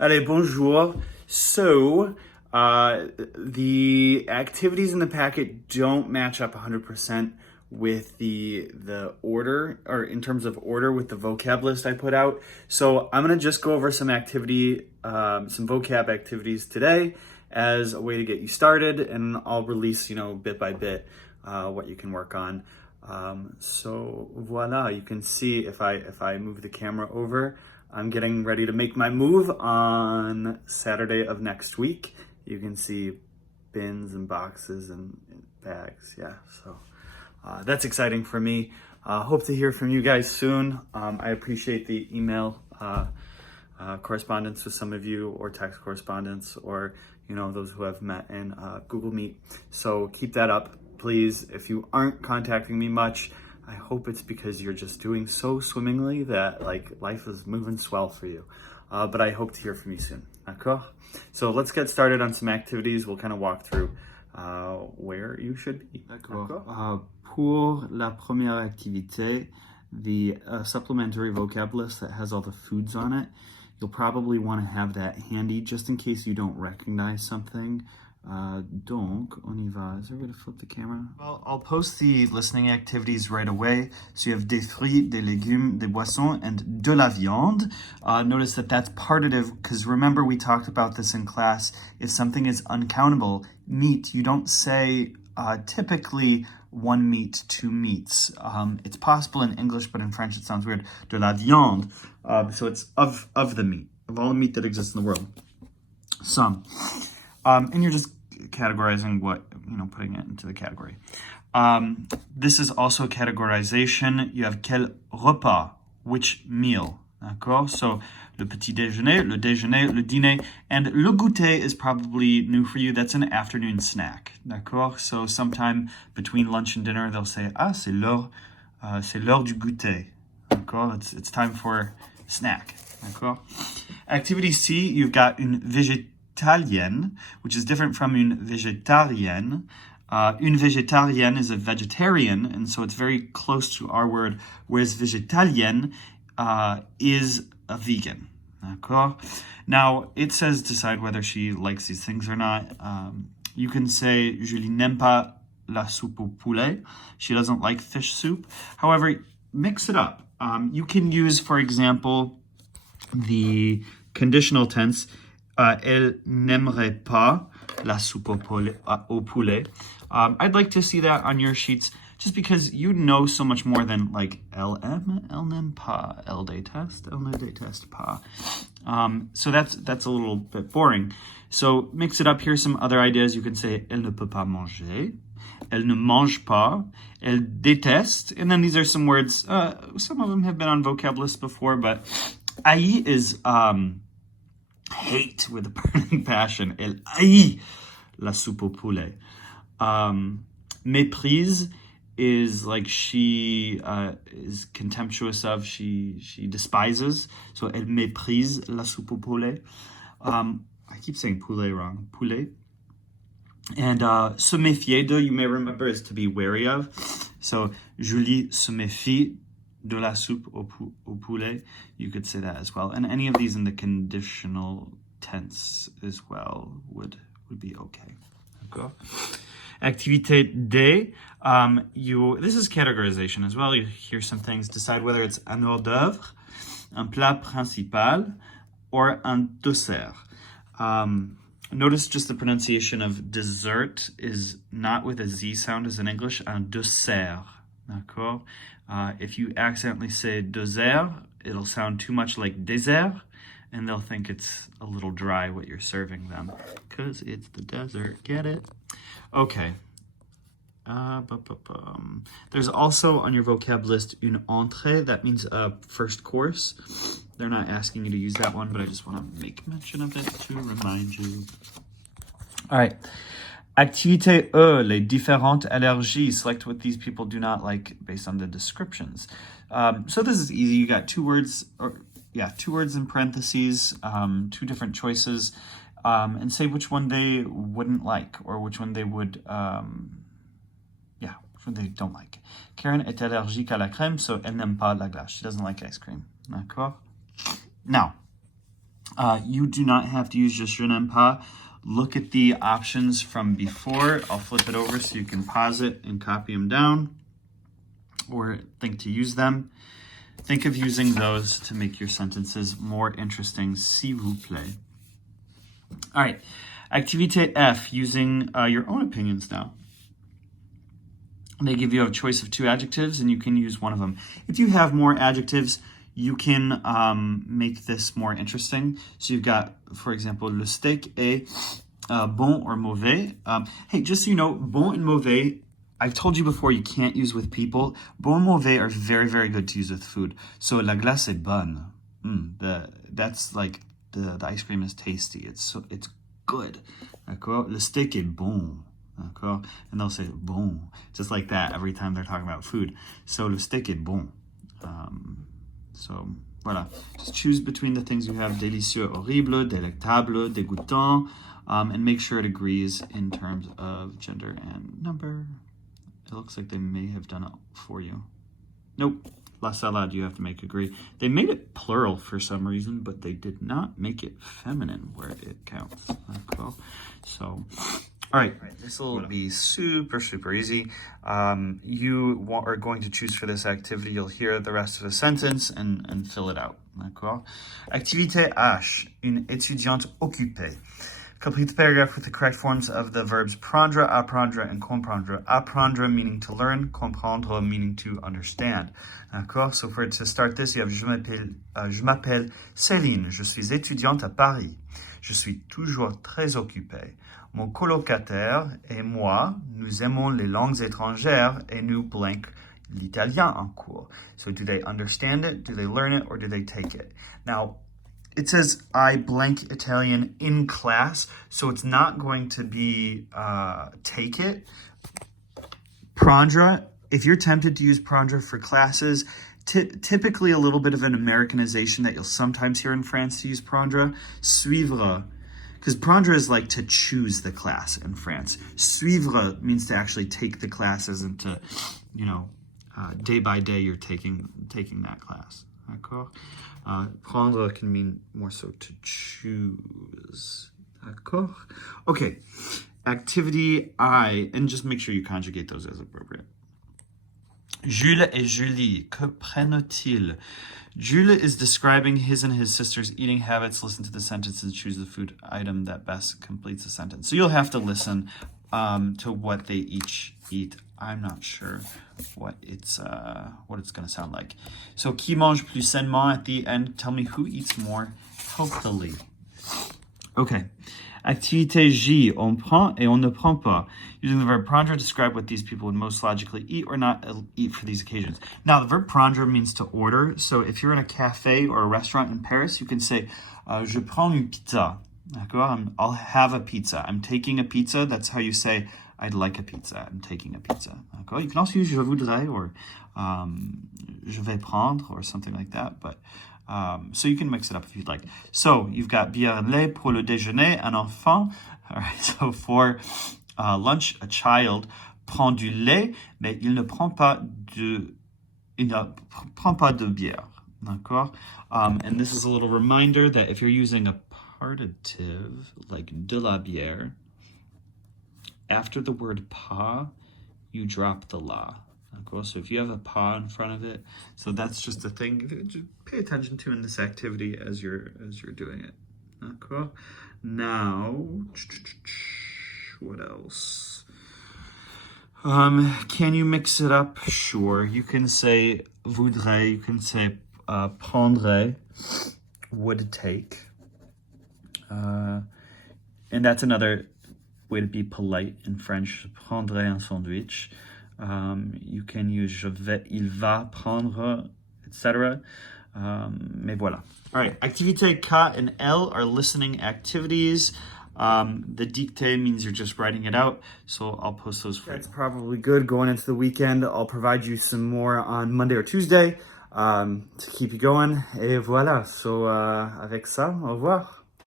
Allez, bonjour. So, the activities in the packet don't match up 100% with the order, or in terms of order with the vocab list I put out. So I'm gonna just go over some vocab activities today as a way to get you started, and I'll release, bit by bit, what you can work on. So voila, you can see if I move the camera over, I'm getting ready to make my move on Saturday of next week. You can see bins and boxes and bags. Yeah, so that's exciting for me. Hope to hear from you guys soon. I appreciate the email correspondence with some of you, or text correspondence, or those who have met in Google Meet. So keep that up, please. If you aren't contacting me much, I hope it's because you're just doing so swimmingly that life is moving swell for you. But I hope to hear from you soon. D'accord? So let's get started on some activities. We'll kind of walk through where you should be. D'accord. Pour la première activité, the supplementary vocab list that has all the foods on it, you'll probably want to have that handy just in case you don't recognize something. Donc, on y va. Is there a way to flip the camera? Well, I'll post the listening activities right away. So you have des fruits, des légumes, des boissons, and de la viande. Notice that that's partitive, because remember we talked about this in class. If something is uncountable, meat, you don't say typically one meat, two meats. It's possible in English, but in French it sounds weird. De la viande. So it's of the meat, of all the meat that exists in the world. Some. And you're just categorizing what, putting it into the category. This is also categorization. You have quel repas, which meal. D'accord? So le petit déjeuner, le déjeuner, le dîner, and le goûter is probably new for you. That's an afternoon snack. D'accord? So sometime between lunch and dinner, they'll say, c'est l'heure du goûter. D'accord? It's time for snack. D'accord? Activity C, you've got une végétalienne, which is different from une végétarienne. Une végétarienne is a vegetarian, and so it's very close to our word, whereas végétalienne is a vegan. D'accord? Now, it says decide whether she likes these things or not. You can say, je n'aime pas la soupe au poulet. She doesn't like fish soup. However, mix it up. You can use, for example, the conditional tense, elle n'aimerait pas la soupe au poulet. I'd like to see that on your sheets, just because you know so much more than elle n'aime pas, elle ne déteste pas. So that's a little bit boring. So mix it up. Here's some other ideas. You can say, elle ne peut pas manger. Elle ne mange pas. Elle déteste. And then these are some words. Some of them have been on vocab lists before, but haï is hate with a burning passion. Elle haït la soupe au poulet. Méprise is she is contemptuous of, she despises. So elle méprise la soupe au poulet. I keep saying poulet wrong. Poulet. And se méfier de, you may remember, is to be wary of. So Julie se méfie de la soupe au poulet. You could say that as well. And any of these in the conditional tense as well would be okay. Okay. Activité D. This is categorization as well. You hear some things. Decide whether it's un hors d'oeuvre, un plat principal, or un dessert. Notice just the pronunciation of dessert is not with a Z sound as in English. Un dessert. D'accord? If you accidentally say dessert, it'll sound too much like dessert, and they'll think it's a little dry what you're serving them, because it's the desert. Get it? Okay. There's also on your vocab list une entrée. That means a first course. They're not asking you to use that one, but I just want to make mention of it to remind you. All right. Activité E, les différentes allergies. Select what these people do not like based on the descriptions. So this is easy. You got two words in parentheses, two different choices, and say which one they wouldn't like, or which one they would, which one they don't like. Karen est allergique à la crème, so elle n'aime pas la glace. She doesn't like ice cream. D'accord? Now, You do not have to use just je n'aime pas. Look at the options from before. I'll flip it over so you can pause it and copy them down or think to use them. Think of using those to make your sentences more interesting, s'il vous plaît. All right, activité F, using your own opinions now. They give you a choice of 2 adjectives and you can use one of them. If you have more adjectives, you can make this more interesting. So you've got, for example, le steak est bon or mauvais. Hey, just so you know, bon and mauvais, I've told you before you can't use with people. Bon and mauvais are very, very good to use with food. So la glace est bonne. That's like the ice cream is tasty. It's good. D'accord? Le steak est bon. D'accord? And they'll say bon, just like that every time they're talking about food. So le steak est bon. So voilà. Just choose between the things you have: délicieux, horrible, délectable, dégoûtant, and make sure it agrees in terms of gender and number. It looks like they may have done it for you. Nope. La salade, you have to make agree. They made it plural for some reason, but they did not make it feminine where it counts. Cool. So, all right, this will be super, super easy. You are going to choose for this activity. You'll hear the rest of the sentence and fill it out. D'accord? Activité H, une étudiante occupée. Complete the paragraph with the correct forms of the verbs prendre, apprendre, and comprendre. Apprendre meaning to learn, comprendre meaning to understand. D'accord? So for to start this, you have je m'appelle Céline, je suis étudiante à Paris. Je suis toujours très occupée. Mon colocataire et moi, nous aimons les langues étrangères et nous blank l'italien en cours. So do they understand it, do they learn it, or do they take it? Now, it says I blank Italian in class, so it's not going to be take it. Prendre, if you're tempted to use prendre for classes, typically a little bit of an Americanization that you'll sometimes hear in France to use prendre. Suivre, because prendre is like to choose the class in France. Suivre means to actually take the classes and to, day by day you're taking that class. D'accord? Prendre can mean more so to choose. D'accord? Okay. Activity I, and just make sure you conjugate those as appropriate. Jules et Julie, que prennent-ils? Jules is describing his and his sister's eating habits. Listen to the sentence and choose the food item that best completes the sentence. So you'll have to listen to what they each eat. I'm not sure what it's going to sound like. So, qui mange plus sainement at the end? Tell me who eats more healthily. Okay. Activité J, on prend et on ne prend pas. Using the verb prendre, describe what these people would most logically eat or not eat for these occasions. Now, the verb prendre means to order. So if you're in a cafe or a restaurant in Paris, you can say, je prends une pizza. I'll have a pizza. I'm taking a pizza. That's how you say, I'd like a pizza. I'm taking a pizza. You can also use je voudrais or je vais prendre or something like that. But so you can mix it up if you'd like. So you've got bière lait pour le déjeuner, un enfant. All right. So for lunch, a child prend du lait, mais il ne prend pas de bière. D'accord? And this is a little reminder that if you're using a partitive like de la bière, after the word pas, you drop the la. Okay? So if you have a pas in front of it, so that's just a thing to pay attention to in this activity as you're doing it. Okay? Now, what else? Can you mix it up? Sure. You can say voudrais, you can say prendrais, would take. And that's another way to be polite in French. Je prendrai un sandwich. You can use je vais, il va prendre, etc. Mais voilà. All right. Activité K and L are listening activities. The dictée means you're just writing it out. So I'll post those for you. That's probably good going into the weekend. I'll provide you some more on Monday or Tuesday to keep you going. Et voilà. So avec ça, au revoir.